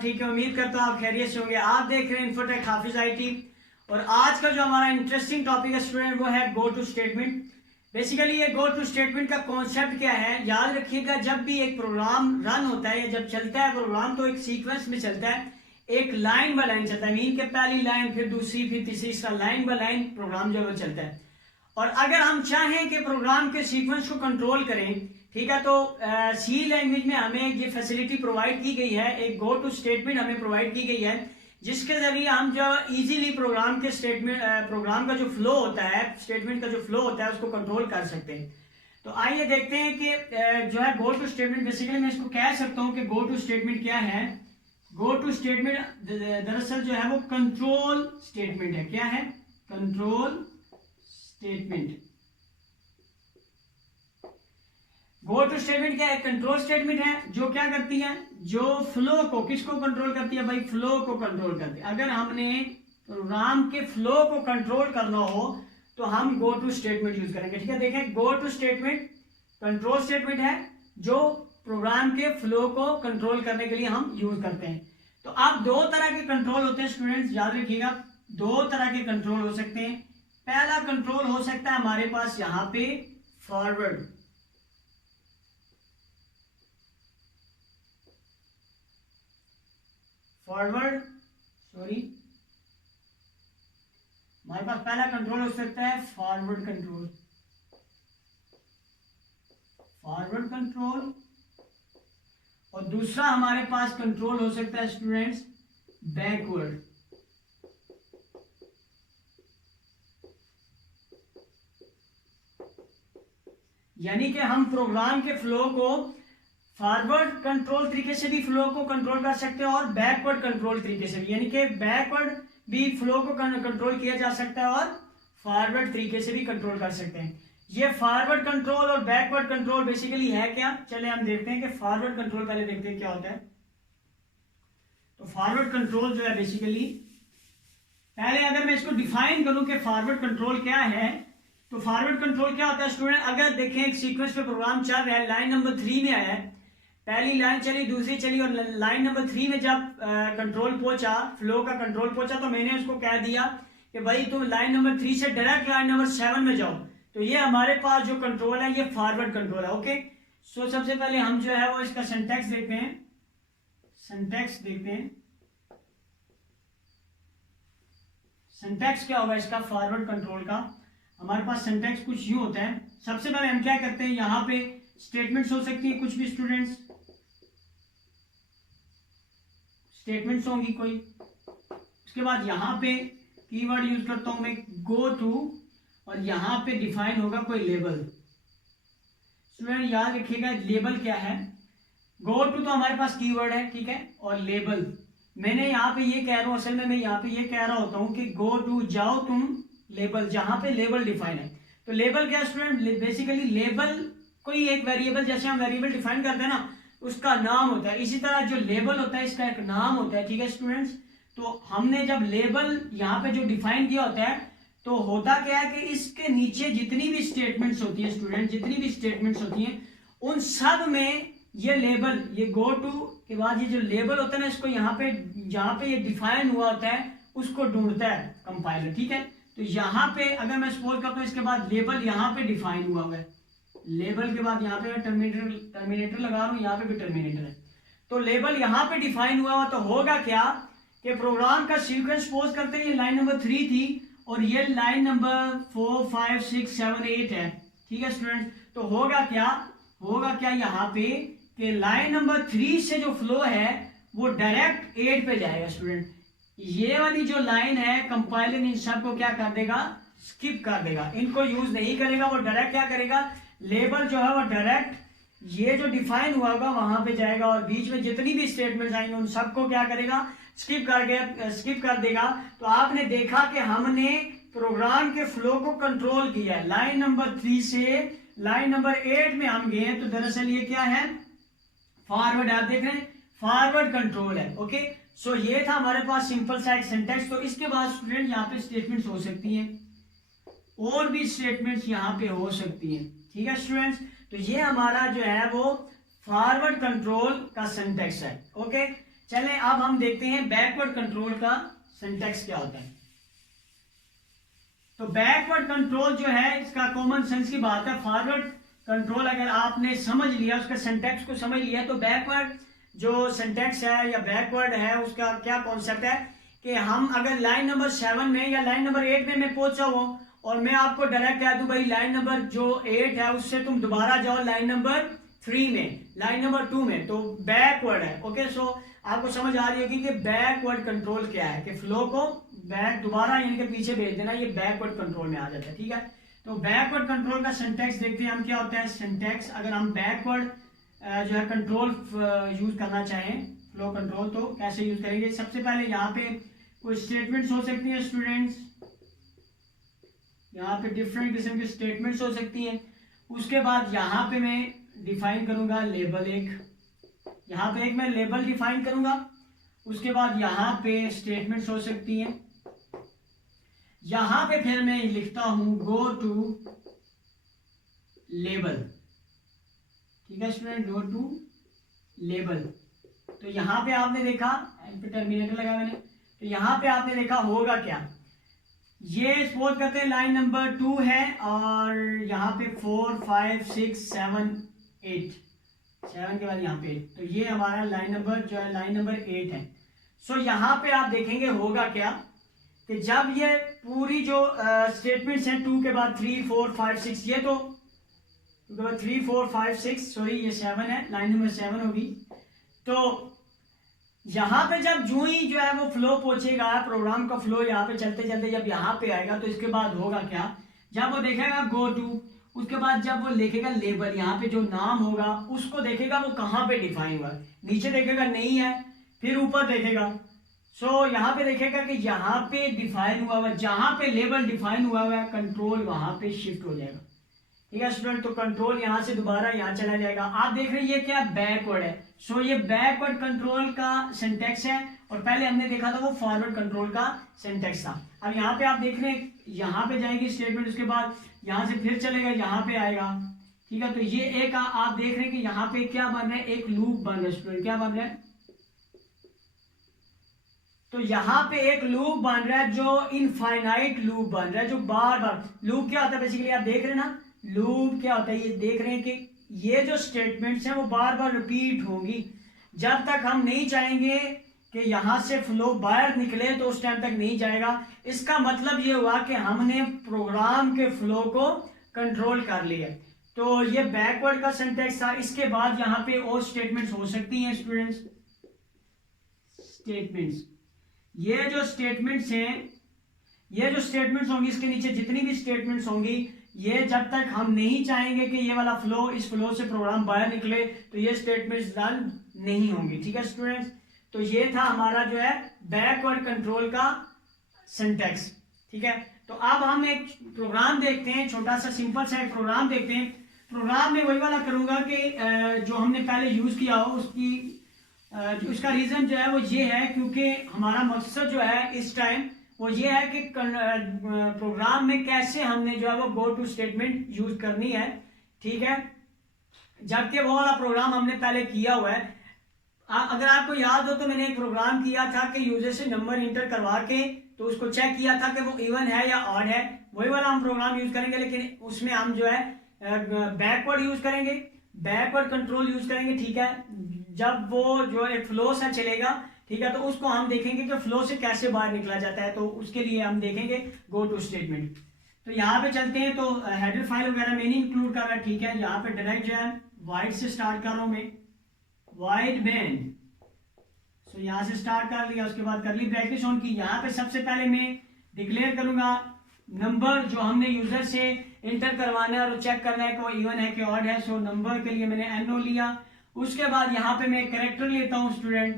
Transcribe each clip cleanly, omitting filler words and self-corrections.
सब ठीक है। उम्मीद करता हूँ आप खैरियत से होंगे। आप देख रहे हैं इन्फोटेक हाफिज आईटी और आज का जो हमारा इंटरेस्टिंग टॉपिक है स्टूडेंट वो है गो टू स्टेटमेंट। बेसिकली ये गो टू स्टेटमेंट का कॉन्सेप्ट क्या है, याद रखिएगा। जब भी एक प्रोग्राम रन होता है या जब चलता है प्रोग्राम तो एक सीक्वेंस में चलता है, एक लाइन बाय लाइन चलता है। मीन के पहली लाइन, फिर दूसरी, फिर तीसरी, इसका लाइन बाय लाइन प्रोग्राम जो है वो चलता है। और अगर हम चाहें कि प्रोग्राम के सीक्वेंस को कंट्रोल करें, ठीक है, तो सी लैंग्वेज में हमें ये फैसिलिटी प्रोवाइड की गई है, एक गो टू स्टेटमेंट हमें प्रोवाइड की गई है, जिसके जरिए हम जो इजीली प्रोग्राम के स्टेटमेंट प्रोग्राम का जो फ्लो होता है, स्टेटमेंट का जो फ्लो होता है उसको कंट्रोल कर सकते हैं। तो आइए देखते हैं कि जो है गो टू स्टेटमेंट, बेसिकली मैं इसको कह सकता हूँ कि गो टू स्टेटमेंट क्या है। गो टू स्टेटमेंट दरअसल जो है वो कंट्रोल स्टेटमेंट है। क्या है? Control statement. Go to statement क्या है? कंट्रोल स्टेटमेंट है जो क्या करती है, जो फ्लो को, किसको कंट्रोल करती है भाई? फ्लो को कंट्रोल करती है। अगर हमने प्रोग्राम के फ्लो को कंट्रोल करना हो तो हम गो टू स्टेटमेंट यूज करेंगे। ठीक है, देखें, go to statement control statement है जो प्रोग्राम के फ्लो को कंट्रोल करने के लिए हम यूज करते हैं। तो अब दो तरह के कंट्रोल होते हैं स्टूडेंट्स, याद रखिएगा। दो तरह के कंट्रोल हो सकते हैं। पहला कंट्रोल हो सकता है हमारे पास यहां पे फॉरवर्ड, हमारे पास पहला कंट्रोल हो सकता है फॉरवर्ड कंट्रोल, और दूसरा हमारे पास कंट्रोल हो सकता है स्टूडेंट्स बैकवर्ड। यानी कि हम प्रोग्राम के फ्लो को फॉरवर्ड कंट्रोल तरीके से भी फ्लो को कंट्रोल कर सकते हैं और बैकवर्ड कंट्रोल तरीके से भी, यानी कि बैकवर्ड भी फ्लो को कंट्रोल किया जा सकता है और फॉरवर्ड तरीके से भी कंट्रोल कर सकते हैं। ये फॉरवर्ड कंट्रोल और बैकवर्ड कंट्रोल बेसिकली है क्या, चले हम देखते हैं कि फॉरवर्ड कंट्रोल पहले देखते हैं क्या होता है। तो फॉरवर्ड कंट्रोल जो है बेसिकली, पहले अगर मैं इसको डिफाइन करूं कि फॉरवर्ड कंट्रोल क्या है, तो फॉरवर्ड कंट्रोल क्या होता है स्टूडेंट? अगर देखें एक सीक्वेंस पे प्रोग्राम चल रहा है, लाइन नंबर 3 में आया है, पहली लाइन चली, दूसरी चली, और लाइन नंबर 3 में जब कंट्रोल पहुंचा, फ्लो का कंट्रोल पहुंचा, तो मैंने उसको कह दिया कि भाई तुम लाइन नंबर 3 से डायरेक्ट लाइन नंबर 7 में जाओ। तो ये हमारे पास जो कंट्रोल है ये फॉरवर्ड कंट्रोल है। ओके, सो सबसे पहले हम जो है वो इसका सिंटैक्स देखते हैं। सिंटैक्स क्या होगा इसका फॉरवर्ड कंट्रोल का? हमारे पास सिंटैक्स कुछ यूं होता है। सबसे पहले हम क्या करते हैं, यहां पे स्टेटमेंट्स हो सकती है कुछ भी स्टूडेंट्स, स्टेटमेंट्स होंगी कोई। उसके बाद यहां पे कीवर्ड यूज करता हूं मैं गो टू, और यहां पे डिफाइन होगा कोई लेबल। स्टूडेंट याद रखिएगा लेबल क्या है। गो टू तो हमारे पास कीवर्ड है, ठीक है, और लेबल मैंने यहाँ पे ये कह रहा हूं, असल में मैं यहाँ पे ये कह रहा होता हूं कि गो टू जाओ तुम लेबल, जहां पे लेबल डिफाइन है। तो लेबल क्या स्टूडेंट? बेसिकली लेबल कोई एक वेरिएबल, जैसे हम वेरिएबल डिफाइन करते हैं ना, उसका नाम होता है। इसी तरह जो लेबल होता है इसका एक नाम होता है। ठीक है स्टूडेंट्स, तो हमने जब लेबल यहाँ पे जो डिफाइन किया होता है, तो होता क्या है कि इसके नीचे जितनी भी स्टेटमेंट्स होती है स्टूडेंट, जितनी भी स्टेटमेंट्स होती हैं, उन सब में ये लेबल, ये गो टू के बाद ये जो लेबल होता है ना, इसको यहाँ पे जहाँ पे ये डिफाइन हुआ होता है उसको ढूंढता है कंपाइलर। ठीक है, तो यहाँ पे अगर मैं सपोज करता हूँ इसके बाद लेबल यहाँ पे डिफाइन हुआ है, लेबल के बाद यहाँ पे टर्मिनेटर लगा रहा हूँ, यहाँ पे भी टर्मिनेटर है, तो लेबल यहाँ पे डिफाइन हुआ तो होगा क्या कि प्रोग्राम का सीक्वेंस सपोज करते हैं ये लाइन नंबर 3 थी और ये लाइन नंबर 4, 5, 6, 7, 8 है। ठीक है स्टूडेंट, तो होगा क्या यहाँ पे कि लाइन नंबर 3 से जो फ्लो है वो डायरेक्ट 8 पे जाएगा स्टूडेंट। ये वाली जो लाइन है कंपाइलर इन सब को क्या कर देगा, स्किप कर देगा, इनको यूज नहीं करेगा। वो डायरेक्ट क्या करेगा, लेबल जो है वो डायरेक्ट ये जो डिफाइन हुआ होगा वहां पे जाएगा, और बीच में जितनी भी स्टेटमेंट्स आएंगे उन सबको क्या करेगा, स्किप कर देगा। तो आपने देखा कि हमने प्रोग्राम के फ्लो को कंट्रोल किया है। लाइन नंबर 3 से लाइन नंबर 8 में हम गए हैं, तो दरअसल ये क्या है, फॉरवर्ड। आप देख रहे हैं फॉरवर्ड कंट्रोल है। ओके, सो ये था हमारे पास सिंपल सा एक सिंटैक्स। तो इसके बाद स्टूडेंट यहाँ पे स्टेटमेंट्स हो सकती हैं, और भी स्टेटमेंट्स यहाँ पे हो सकती हैं। ठीक है स्टूडेंट्स, तो ये हमारा जो है वो फॉरवर्ड कंट्रोल का सिंटैक्स है। ओके, चलें अब हम देखते हैं बैकवर्ड कंट्रोल का सिंटैक्स क्या होता है। तो बैकवर्ड कंट्रोल जो है इसका कॉमन सेंस की बात है। फॉरवर्ड कंट्रोल अगर आपने समझ लिया, उसका सिंटैक्स को समझ लिया, तो बैकवर्ड जो सिंटैक्स है या बैकवर्ड है उसका क्या कॉन्सेप्ट है कि हम अगर लाइन नंबर 7 में या लाइन नंबर 8 में मैं पहुंचा हूं और मैं आपको डायरेक्ट कह दूं भाई लाइन नंबर जो 8 है उससे तुम दोबारा जाओ लाइन नंबर 3 में, लाइन नंबर 2 में, तो बैकवर्ड है। ओके, सो आपको समझ आ रही होगी कि बैकवर्ड कंट्रोल क्या है, कि फ्लो को बैक दोबारा यानी कि पीछे भेज देना, ये बैकवर्ड कंट्रोल में आ जाता है। ठीक है, तो बैकवर्ड कंट्रोल का सिंटैक्स देखते हैं हम क्या होता है। सिंटैक्स अगर हम बैकवर्ड जो है कंट्रोल यूज करना चाहें, फ्लो कंट्रोल, तो कैसे यूज करेंगे। सबसे पहले यहाँ पे कोई स्टेटमेंट्स हो सकती हैं स्टूडेंट्स, यहाँ पे डिफरेंट किस्म की स्टेटमेंट्स हो सकती हैं। उसके बाद यहाँ पे मैं डिफाइन करूंगा लेबल एक, यहाँ पे एक मैं लेबल डिफाइन करूंगा। उसके बाद यहाँ पे स्टेटमेंट्स हो सकती हैं। यहाँ पे फिर मैं लिखता हूं गो टू लेबल। ठीक है स्टूडेंट, गो टू लेबल। तो यहाँ पे आपने देखा, टर्मिनेटर लगा मैंने, तो यहाँ पे आपने देखा होगा क्या, ये सपोज करते हैं लाइन नंबर 2 है और यहाँ पे 4 5 6 7 8, 7 के बाद यहाँ पे 8, तो ये हमारा लाइन नंबर जो है लाइन नंबर 8 है। सो यहाँ पे आप देखेंगे होगा क्या कि जब ये पूरी जो स्टेटमेंट्स हैं 2 के बाद 3 4 5 6, ये तो 2 के बाद 3 4 5 6, सॉरी ये 7 है, लाइन नंबर 7 होगी। तो यहाँ पे जब जो ही जो है वो फ्लो पहुंचेगा, प्रोग्राम का फ्लो यहाँ पे चलते चलते जब यहाँ पे आएगा तो इसके बाद होगा क्या, जब वो देखेगा गो टू, उसके बाद जब वो लिखेगा लेबल, यहाँ पे जो नाम होगा उसको देखेगा वो कहाँ पे डिफाइन हुआ है, नीचे देखेगा नहीं है, फिर ऊपर देखेगा। सो यहाँ पे देखेगा कि यहाँ पे डिफाइन हुआ है, जहाँ पे लेबल डिफाइन हुआ है कंट्रोल वहां पे शिफ्ट हो जाएगा। ठीक है स्टूडेंट, तो कंट्रोल यहाँ से दोबारा यहाँ चला जाएगा। आप देख रहे हैं ये क्या बैकवर्ड है। सो ये बैकवर्ड कंट्रोल का सिंटैक्स है और पहले हमने देखा था वो फॉरवर्ड कंट्रोल का सिंटैक्स था। अब यहाँ पे आप देख रहे हैं यहाँ पे जाएगी स्टेटमेंट, उसके बाद यहाँ से फिर चलेगा यहाँ पे आएगा। ठीक है, तो ये एक आप देख रहे हैं कि यहाँ पे क्या बन रहा है, एक लूप बन रहा है स्टूडेंट, क्या बन रहा है, तो यहाँ पे एक लूप बन रहा है जो इनफाइनाइट लूप बन रहा है, जो बार बार लूप क्या होता है बेसिकली आप देख रहे हैं ना, लूप क्या होता है, ये देख रहे हैं कि ये जो स्टेटमेंट्स हैं वो बार बार रिपीट होंगी जब तक हम नहीं चाहेंगे कि यहां से फ्लो बाहर निकले तो उस टाइम तक नहीं जाएगा। इसका मतलब ये हुआ कि हमने प्रोग्राम के फ्लो को कंट्रोल कर लिया। तो ये बैकवर्ड का सिंटैक्स था। इसके बाद यहाँ पे और स्टेटमेंट्स हो सकती हैं स्टूडेंट्स, स्टेटमेंट्स, ये जो स्टेटमेंट्स हैं, ये जो स्टेटमेंट्स होंगी, इसके नीचे जितनी भी स्टेटमेंट्स होंगी, ये जब तक हम नहीं चाहेंगे कि ये वाला फ्लो, इस फ्लो से प्रोग्राम बाहर निकले तो ये स्टेटमेंट्स रन नहीं होंगी। ठीक है स्टूडेंट्स, तो ये था हमारा जो है बैकवर्ड कंट्रोल का सिंटैक्स। ठीक है, तो अब हम एक प्रोग्राम देखते हैं, छोटा सा सिंपल सा एक प्रोग्राम देखते हैं। प्रोग्राम में वही वाला करूंगा कि जो हमने पहले यूज किया हो उसका रीजन जो है वो ये है क्योंकि हमारा मकसद जो है इस टाइम वो ये है कि प्रोग्राम में कैसे हमने जो है वो गो टू स्टेटमेंट यूज करनी है। ठीक है, जबकि वो वाला प्रोग्राम हमने पहले किया हुआ है। अगर आपको याद हो तो मैंने एक प्रोग्राम किया था कि यूजर से नंबर इंटर करवा के तो उसको चेक किया था कि वो इवन है या ऑड है। वही वाला हम प्रोग्राम यूज करेंगे, लेकिन उसमें हम जो है बैकवर्ड यूज करेंगे, बैकवर्ड कंट्रोल यूज करेंगे। ठीक है, जब वो जो एक फ्लो सा चलेगा, ठीक है, तो उसको हम देखेंगे कि फ्लो से कैसे बाहर निकला जाता है, तो उसके लिए हम देखेंगे गो टू स्टेटमेंट। तो यहाँ पे चलते हैं, तो हेडर फाइल वगैरह मैंने इंक्लूड कर रहा है। ठीक है, यहाँ पे डायरेक्ट जो है वाइड से स्टार्ट कर रहा हूँ मैं, वाइड बैंड। सो यहाँ से स्टार्ट कर लिया, उसके बाद कर ली ब्रैकेट ऑन की। यहाँ पे सबसे पहले मैं डिक्लेयर करूंगा नंबर जो हमने यूजर से इंटर करवाना है और चेक करना है कि वो इवन है कि ऑड है। सो नंबर के लिए मैंने एनओ लिया। उसके बाद यहाँ पे मैं कैरेक्टर लेता हूँ स्टूडेंट,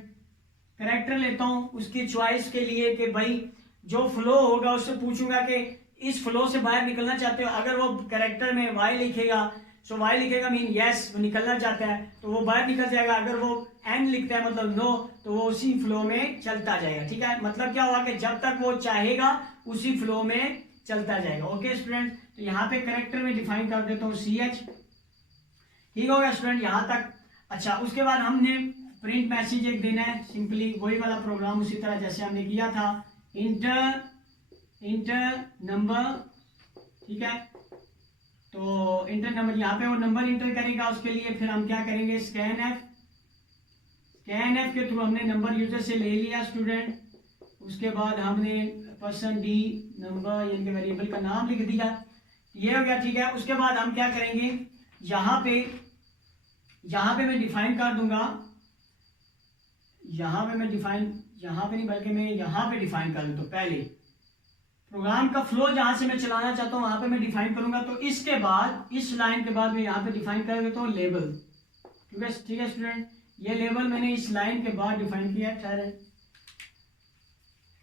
कैरेक्टर लेता हूँ उसकी चॉइस के लिए कि भाई जो फ्लो होगा उससे पूछूंगा कि इस फ्लो से बाहर निकलना चाहते हो। अगर वो कैरेक्टर में वाई लिखेगा, सो वाई लिखेगा मीन यस, वो निकलना चाहता है तो वो बाहर निकल जाएगा। अगर वो एन लिखता है मतलब नो, तो वो उसी फ्लो में चलता जाएगा। ठीक है, मतलब क्या हुआ कि जब तक वो चाहेगा उसी फ्लो में चलता जाएगा। ओके स्टूडेंट, तो यहाँ पे कैरेक्टर में डिफाइन कर देता हूँ CH। ठीक हो गया स्टूडेंट यहाँ तक। अच्छा, उसके बाद हमने प्रिंट मैसेज एक देना है, सिंपली वही वाला प्रोग्राम उसी तरह जैसे हमने किया था, इंटर नंबर, ठीक है। तो इंटर नंबर, यहाँ पे वो नंबर इंटर करेगा, उसके लिए फिर हम क्या करेंगे, स्कैन एफ के थ्रू हमने नंबर यूजर से ले लिया स्टूडेंट, उसके बाद हमने पर्सन डी नंबर यानी कि वेरिएबल का नाम लिख दिया, ये हो गया, ठीक है। उसके बाद हम क्या करेंगे, यहाँ पे मैं डिफाइन कर दूंगा, यहाँ पे नहीं बल्कि मैं यहाँ पे डिफाइन कर दूँ। तो पहले प्रोग्राम का फ्लो जहां से मैं चलाना चाहता हूँ वहां पे मैं डिफाइन करूंगा, तो इसके बाद इस लाइन के बाद मैं यहाँ पे डिफाइन कर देता हूँ लेबल, ठीक है स्टूडेंट। ये लेबल मैंने इस लाइन के बाद डिफाइन किया है, ठहरे,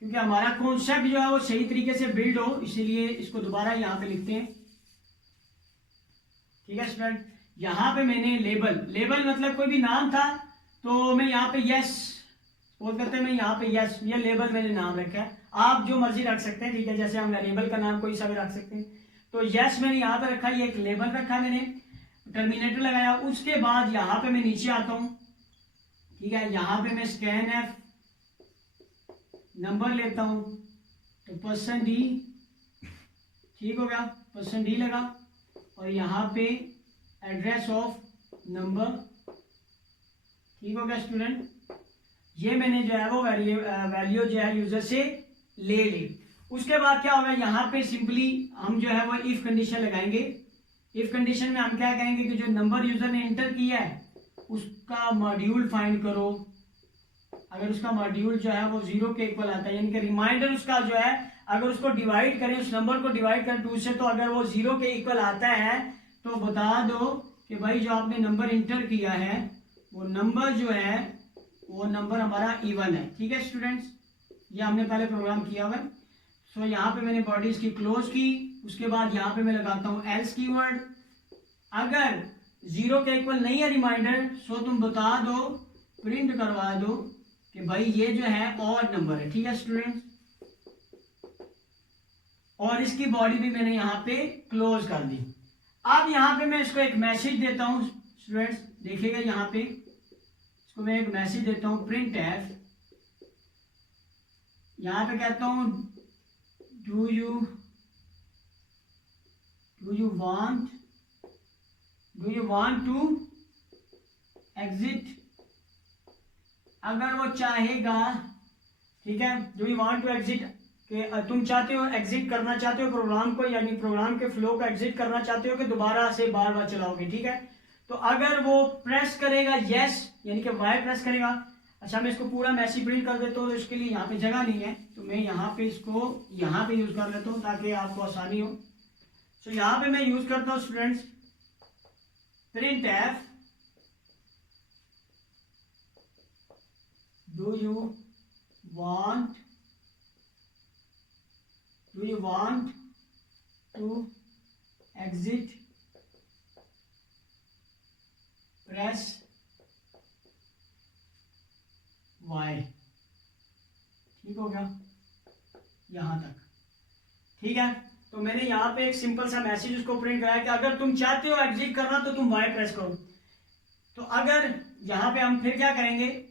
क्योंकि हमारा कॉन्सेप्ट जो है वो सही तरीके से बिल्ड हो, इसीलिए इसको दोबारा यहाँ पे लिखते हैं, ठीक है स्टूडेंट। यहाँ पे मैंने लेबल मतलब कोई भी नाम था, तो मैं यहाँ पे यस बोल करते हैं, मैं यहाँ पे यस, ये लेबल मैंने नाम रखा है, आप जो मर्जी रख सकते हैं, ठीक है। जैसे हम वेरिएबल का नाम कोई सा भी रख सकते हैं, तो यस मैंने यहाँ पे रखा, ये एक लेबल रखा मैंने, टर्मिनेटर लगाया। उसके बाद यहाँ पे मैं नीचे आता हूँ, ठीक है, यहाँ पे मैं स्कैन एफ नंबर लेता हूँ, तो पर्सन डी, ठीक हो गया, पर्सन डी लगा, और यहाँ पे एड्रेस ऑफ नंबर, ठीक हो गया स्टूडेंट। ये मैंने जो है वो वैल्यू जो है यूजर से ले ली। उसके बाद क्या होगा, यहाँ पे सिंपली हम जो है वो इफ कंडीशन लगाएंगे। इफ कंडीशन में हम क्या कहेंगे कि जो नंबर यूजर ने एंटर किया है उसका मॉड्यूल फाइंड करो, अगर उसका मॉड्यूल जो है वो 0 के इक्वल आता है, यानी कि रिमाइंडर उसका जो है अगर उसको डिवाइड करें, उस नंबर को डिवाइड करें 2 से, तो अगर वो 0 के इक्वल आता है तो बता दो कि भाई जो आपने नंबर इंटर किया है वो नंबर जो है वो नंबर हमारा इवन है, ठीक है स्टूडेंट्स। ये हमने पहले प्रोग्राम किया हुआ है। सो यहाँ पे मैंने बॉडीज की क्लोज की, उसके बाद यहाँ पे मैं लगाता हूँ एल्स कीवर्ड, अगर 0 के इक्वल नहीं है रिमाइंडर, सो तुम बता दो, प्रिंट करवा दो कि भाई ये जो है ऑड नंबर है, ठीक है स्टूडेंट्स। और इसकी बॉडी भी मैंने यहाँ पे क्लोज कर दी। अब यहाँ पे मैं इसको एक मैसेज देता हूँ स्टूडेंट्स, देखिएगा यहाँ पे इसको मैं एक मैसेज देता हूँ, प्रिंट एफ, यहाँ पे कहता हूँ do you want to exit, अगर वो चाहेगा, ठीक है, do you want to exit, कि तुम चाहते हो एग्जिट करना चाहते हो प्रोग्राम को, यानी प्रोग्राम के फ्लो को एग्जिट करना चाहते हो कि दोबारा से बार बार चलाओगे, ठीक है। तो अगर वो प्रेस करेगा यस, यानी कि वाई प्रेस करेगा। अच्छा, मैं इसको पूरा मैसेज प्रिंट कर देता हूँ, तो इसके लिए यहाँ पे जगह नहीं है, तो मैं यहाँ पे इसको यहाँ पे यूज कर लेता हूँ ताकि आपको आसानी हो। तो यहाँ पे मैं यूज करता हूँ students print F, do you want to exit, press Y, ठीक हो गया यहां तक, ठीक है। तो मैंने यहाँ पे एक सिंपल सा मैसेज उसको प्रिंट कराया कि अगर तुम चाहते हो एग्जिट करना तो तुम वाई प्रेस करो। तो अगर यहाँ पे हम फिर क्या करेंगे,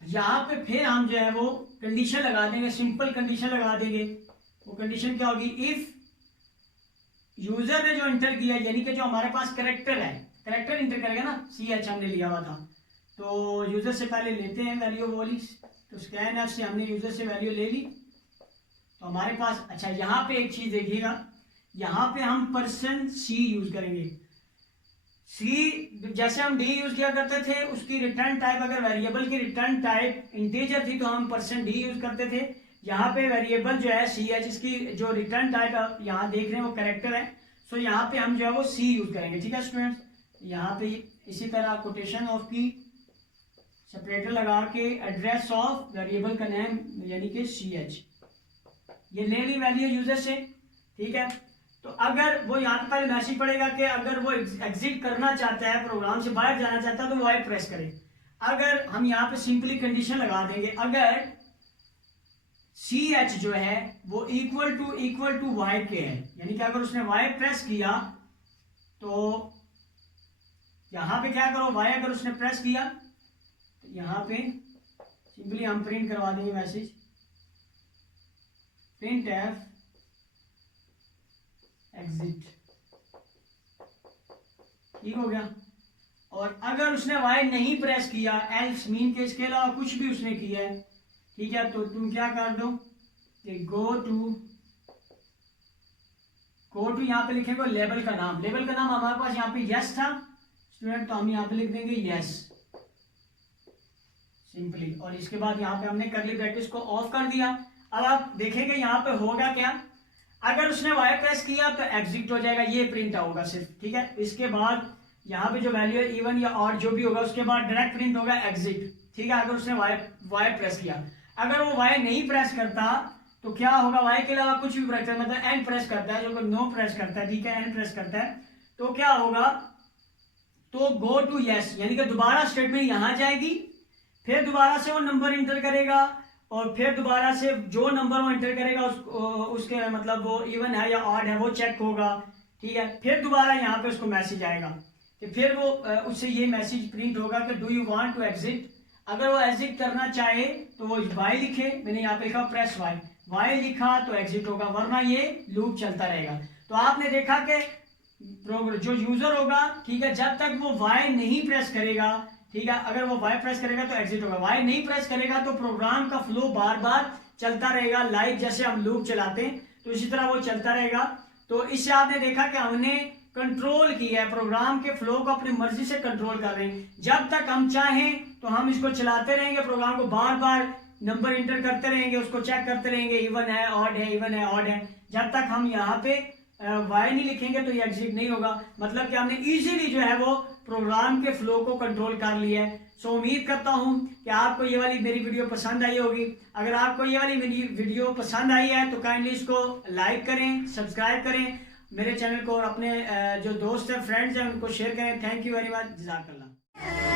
यहाँ पे फिर हम जो है वो कंडीशन लगा देंगे, सिंपल कंडीशन लगा देंगे। वो कंडीशन क्या होगी, इफ यूजर ने जो इंटर किया, यानी कि जो हमारे पास करेक्टर है, करेक्टर इंटर करेगा ना, CH हमने लिया हुआ था, तो यूजर से पहले लेते हैं वैल्यू बोली, तो स्कैन एफ से हमने यूजर से वैल्यू ले ली, तो हमारे पास, अच्छा यहाँ पे एक चीज देखिएगा, यहाँ पे हम पर्सन सी यूज करेंगे। सी जैसे हम डी यूज किया करते थे, उसकी रिटर्न टाइप, अगर वेरिएबल की रिटर्न टाइप इंटीजर थी तो हम पर्सन डी यूज करते थे। यहाँ पे वेरिएबल जो है CH, इसकी जो रिटर्न टाइप आप यहाँ देख रहे हैं वो कैरेक्टर है, सो यहाँ पे हम जो है वो सी यूज करेंगे, ठीक है स्टूडेंट्स। यहाँ पे इसी तरह कोटेशन ऑफ की सेपरेटर लगा के एड्रेस ऑफ वेरिएबल का नेम यानी कि CH, ये ले ली वैल्यू यूजर से, ठीक है। तो अगर वो यहाँ पे पहले मैसेज पड़ेगा कि अगर वो एग्जिट करना चाहता है, प्रोग्राम से बाहर जाना चाहता है, तो वाई प्रेस करे। अगर हम यहाँ पे सिंपली कंडीशन लगा देंगे, अगर CH जो है वो इक्वल टू वाई के है, यानी कि अगर उसने वाई प्रेस किया तो यहाँ पे क्या करो, वाई अगर उसने प्रेस किया तो यहाँ पे सिंपली हम प्रिंट करवा देंगे मैसेज प्रिंट एफ एग्जिट, ठीक हो गया। और अगर उसने वाई नहीं प्रेस किया, एल्स मीन के इसके अलावा कुछ भी उसने किया है, ठीक है, तो तुम क्या कर दो कि गो टू यहाँ पे लिखेंगे लेबल का नाम। लेबल का नाम हमारे पास यहाँ पे यस था स्टूडेंट, तो हम यहाँ पे लिख देंगे यस सिंपली। और इसके बाद यहाँ पे हमने करली ब्रैकेट्स को ऑफ कर दिया। अब आप देखेंगे यहाँ पे होगा क्या, अगर उसने वाई प्रेस किया तो एग्जिट हो जाएगा, ये प्रिंट होगा सिर्फ, ठीक है। इसके बाद यहाँ पे जो वैल्यू है इवन या ऑड जो भी होगा उसके बाद डायरेक्ट प्रिंट होगा एग्जिट, ठीक है, अगर उसने वाई प्रेस किया। अगर वो वाई नहीं प्रेस करता तो क्या होगा, वाई के अलावा कुछ भी प्रेस मतलब एन प्रेस करता है, जो नो प्रेस करता है, ठीक है, एन प्रेस करता है, तो क्या होगा, तो गो टू यस, यानी कि दोबारा स्टेटमेंट यहां जाएगी, फिर दोबारा से वो नंबर इंटर करेगा और फिर दोबारा से जो नंबर वो इंटर करेगा उसके मतलब वो इवन है या ऑड है वो चेक होगा, ठीक है, फिर दोबारा यहाँ पे उसको मैसेज आएगा, तो फिर वो उससे ये मैसेज प्रिंट होगा कि do you want to exit. अगर वो एग्जिट करना चाहे तो वो वाई लिखे, मैंने यहाँ पे लिखा प्रेस वाई लिखा तो एग्जिट होगा, वरना ये लूप चलता रहेगा। तो आपने देखा कि जो यूजर होगा, ठीक है, जब तक वो वाई नहीं प्रेस करेगा, ठीक है, अगर वो वाई प्रेस करेगा तो एग्जिट होगा, वाई नहीं प्रेस करेगा तो प्रोग्राम का फ्लो बार बार चलता रहेगा, लाइव जैसे हम लूप चलाते हैं तो इसी तरह वो चलता रहेगा। तो इससे आपने देखा कि हमने कंट्रोल किया है, प्रोग्राम के फ्लो को अपनी मर्जी से कंट्रोल कर रहे हैं। जब तक हम चाहें तो हम इसको चलाते रहेंगे, प्रोग्राम को बार बार नंबर इंटर करते रहेंगे, उसको चेक करते रहेंगे, इवन है ऑड है, इवन है ऑड है, जब तक हम यहाँ पे वाई नहीं लिखेंगे तो ये एग्जिट नहीं होगा। मतलब कि हमने इजीली जो है वो प्रोग्राम के फ्लो को कंट्रोल कर लिया है। सो उम्मीद करता हूं कि आपको ये वाली मेरी वीडियो पसंद आई होगी। अगर आपको ये वाली मेरी वीडियो पसंद आई है तो काइंडली इसको लाइक करें, सब्सक्राइब करें मेरे चैनल को, और अपने जो दोस्त हैं, फ्रेंड्स हैं, उनको शेयर करें। थैंक यू वेरी मच, जज़ाकल्लाह।